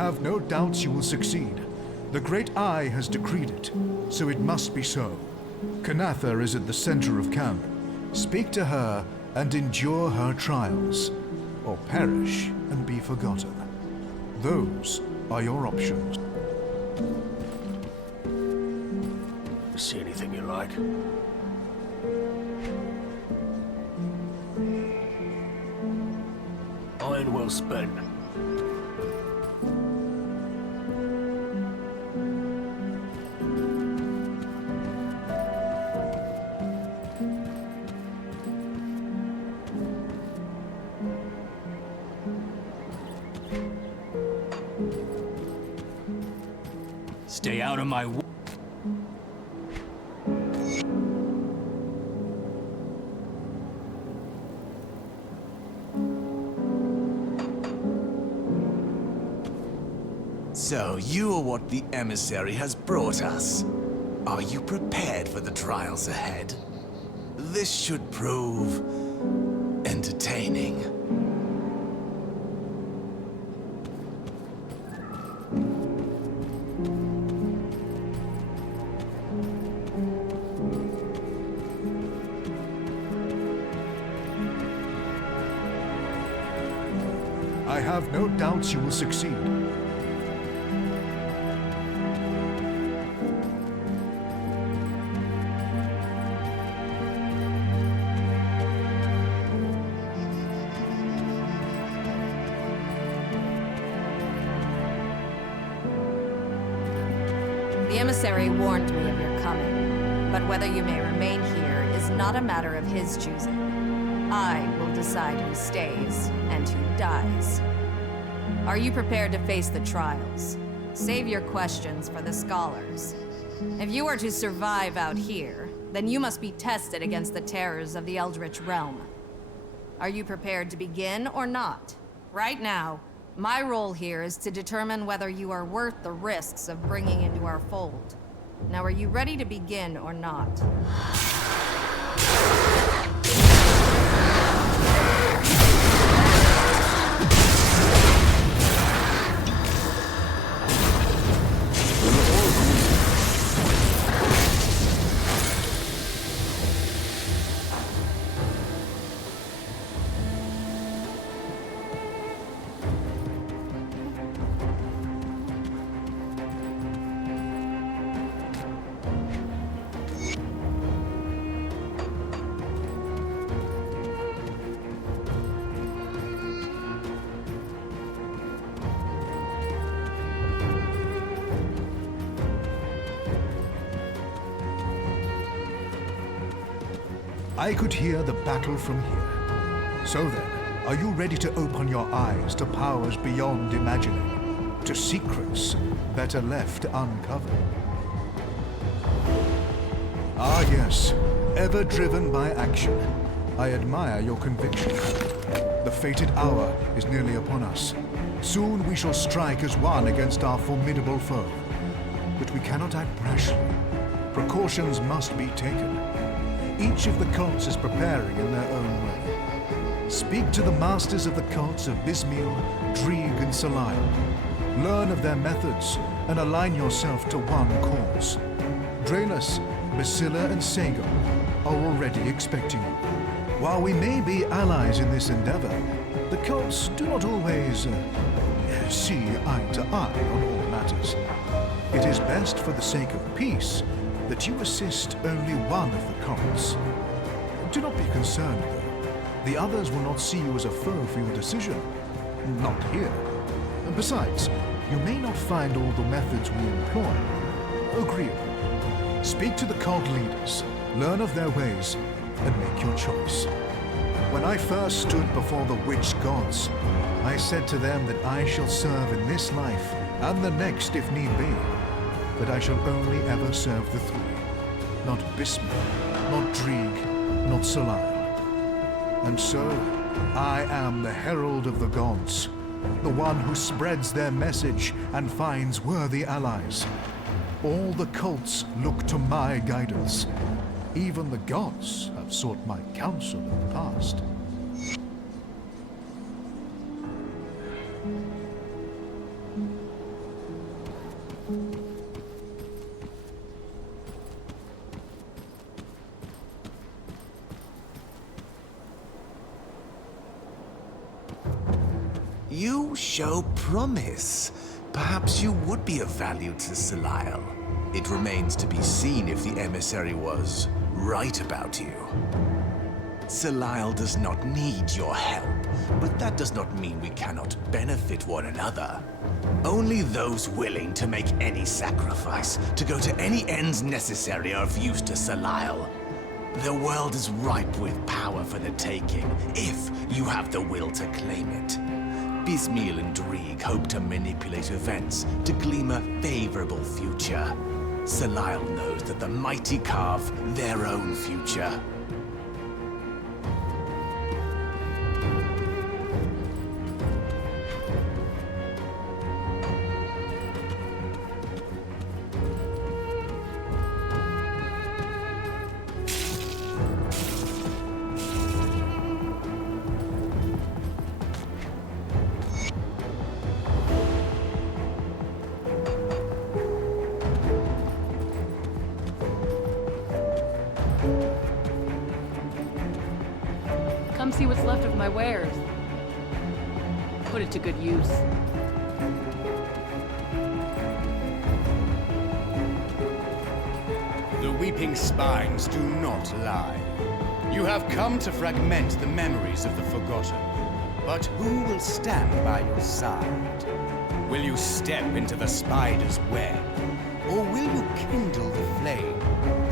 have no doubts you will succeed. The Great Eye has decreed it, so it must be so. Kanatha is at the center of camp. Speak to her and endure her trials, or perish and be forgotten. Those are your options. See anything you like? Iron well spent. Stay out of my way. So, you are what the emissary has brought us. Are you prepared for the trials ahead? This should prove entertaining. I have no doubts you will succeed. The emissary warned me of your coming, but whether you may remain here is not a matter of his choosing. I will decide who stays and who dies. Are you prepared to face the trials? Save your questions for the scholars. If you are to survive out here, then you must be tested against the terrors of the Eldritch Realm. Are you prepared to begin or not? Right now, my role here is to determine whether you are worth the risks of bringing into our fold. Now, are you ready to begin or not? I could hear the battle from here. So then, are you ready to open your eyes to powers beyond imagining? To secrets better left uncovered? Ah yes, ever driven by action. I admire your conviction. The fated hour is nearly upon us. Soon we shall strike as one against our formidable foe. But we cannot act rashly. Precautions must be taken. Each of the cults is preparing in their own way. Speak to the masters of the cults of Bysmiel, Dreeg, and Salayam. Learn of their methods and align yourself to one cause. Draenus, Basilla, and Sagon are already expecting you. While we may be allies in this endeavor, the cults do not always see eye to eye on all matters. It is best for the sake of peace that you assist only one of the cults. Do not be concerned, though. The others will not see you as a foe for your decision. Not here. Besides, you may not find all the methods we employ agreeable. Speak to the cult leaders, learn of their ways, and make your choice. When I first stood before the witch gods, I said to them that I shall serve in this life, and the next if need be. But I shall only ever serve the three. Not Bysmiel, not Dreeg, not Salayam. And so, I am the herald of the gods, the one who spreads their message and finds worthy allies. All the cults look to my guidance. Even the gods have sought my counsel in the past. You show promise. Perhaps you would be of value to Belial. It remains to be seen if the emissary was right about you. Belial does not need your help, but that does not mean we cannot benefit one another. Only those willing to make any sacrifice, to go to any ends necessary, are of use to Belial. The world is ripe with power for the taking, if you have the will to claim it. Bysmiel and Drieg hope to manipulate events to glean a favorable future. Belial knows that the mighty carve their own future. Come see what's left of my wares. Put it to good use. The weeping spines do not lie. You have come to fragment the memories of the forgotten. But who will stand by your side? Will you step into the spider's web? Or will you kindle the flame?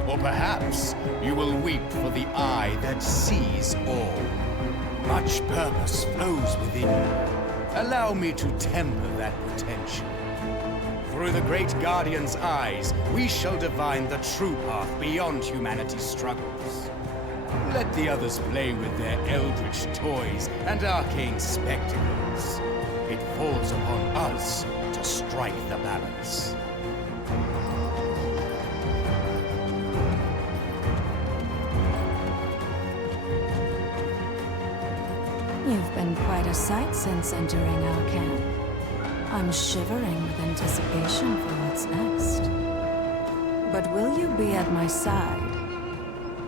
Or perhaps you will weep for the eye that sees all. Much purpose flows within you. Allow me to temper that potential. Through the great Guardian's eyes, we shall divine the true path beyond humanity's struggles. Let the others play with their eldritch toys and arcane spectacles. It falls upon us to strike the balance. You've been quite a sight since entering our camp. I'm shivering with anticipation for what's next. But will you be at my side?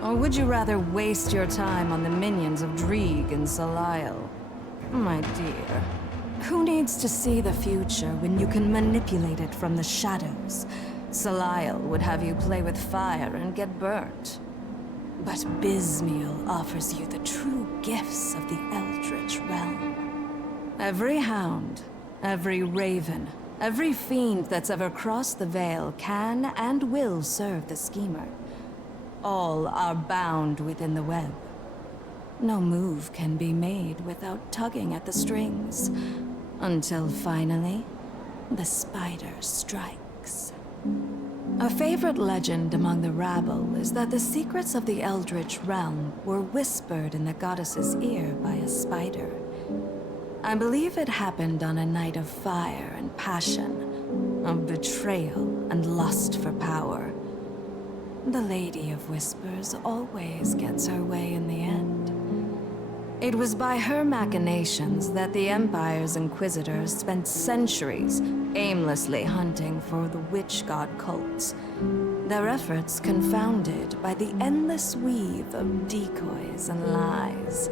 Or would you rather waste your time on the minions of Drieg and Belial? My dear, who needs to see the future when you can manipulate it from the shadows? Belial would have you play with fire and get burnt. But Bysmiel offers you the true gifts of the Eldritch realm. Every hound, every raven, every fiend that's ever crossed the Veil can and will serve the Schemer. All are bound within the web. No move can be made without tugging at the strings, until finally, the spider strikes. A favorite legend among the rabble is that the secrets of the Eldritch realm were whispered in the goddess's ear by a spider. I believe it happened on a night of fire and passion, of betrayal and lust for power. The Lady of Whispers always gets her way in the end. It was by her machinations that the Empire's Inquisitors spent centuries aimlessly hunting for the witch god cults, their efforts confounded by the endless weave of decoys and lies.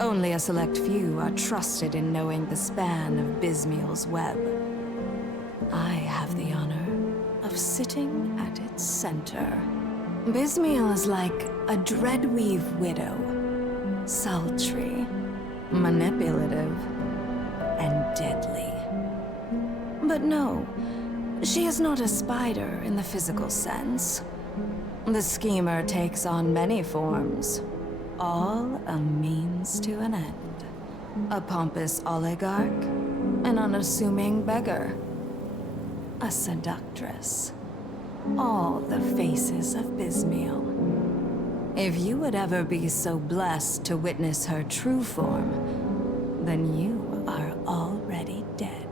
Only a select few are trusted in knowing the span of Bysmiel's web. I have the honor of sitting at its center. Bysmiel is like a dreadweave widow, sultry, manipulative, and deadly. But no, she is not a spider in the physical sense. The Schemer takes on many forms, all a means to an end. A pompous oligarch, an unassuming beggar, a seductress. All the faces of Bysmiel. If you would ever be so blessed to witness her true form, then you are already dead.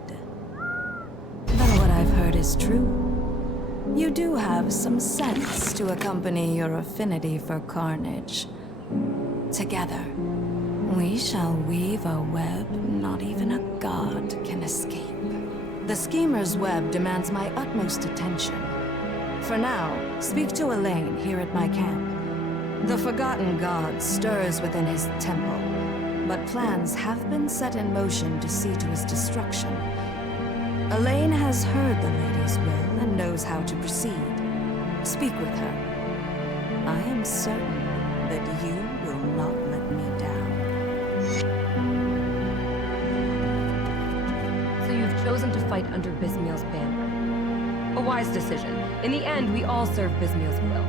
Then what I've heard is true. You do have some sense to accompany your affinity for carnage. Together, we shall weave a web not even a god can escape. The Schemer's web demands my utmost attention. For now, speak to Elaine here at my camp. The forgotten god stirs within his temple, but plans have been set in motion to see to his destruction. Elaine has heard the lady's will and knows how to proceed. Speak with her. I am certain that you will not let me down. So you've chosen to fight under Bysmiel's banner. A wise decision. In the end, we all serve Bysmiel's will.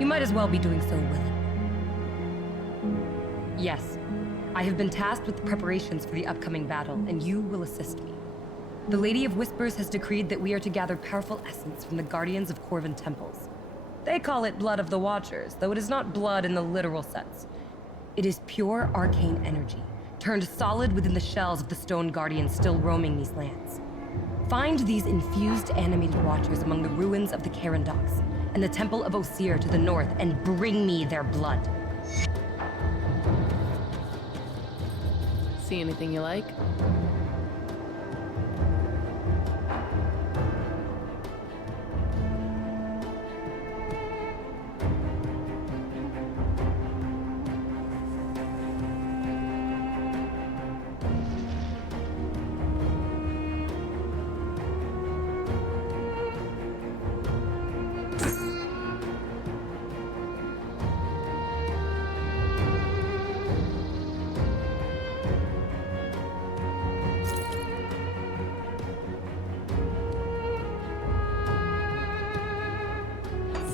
You might as well be doing so willingly. Yes, I have been tasked with the preparations for the upcoming battle, and you will assist me. The Lady of Whispers has decreed that we are to gather powerful essence from the guardians of Korvan temples. They call it blood of the Watchers, though it is not blood in the literal sense. It is pure arcane energy, turned solid within the shells of the stone guardians still roaming these lands. Find these infused animated Watchers among the ruins of the Cairn docks and the Temple of Osir to the north, and bring me their blood. See anything you like?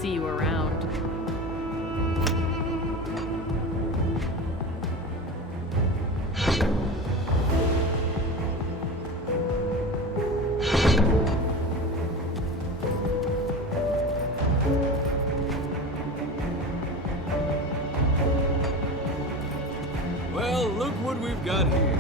See you around. Well, look what we've got here.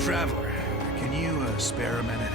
Traveler, can you spare a minute?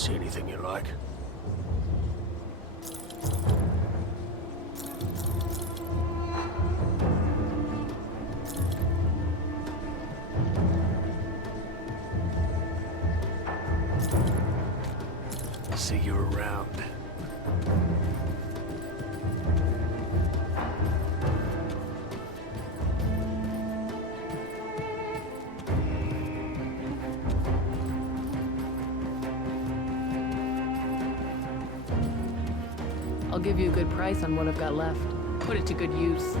See anything you like? See you around. I'll give you a good price on what I've got left. Put it to good use.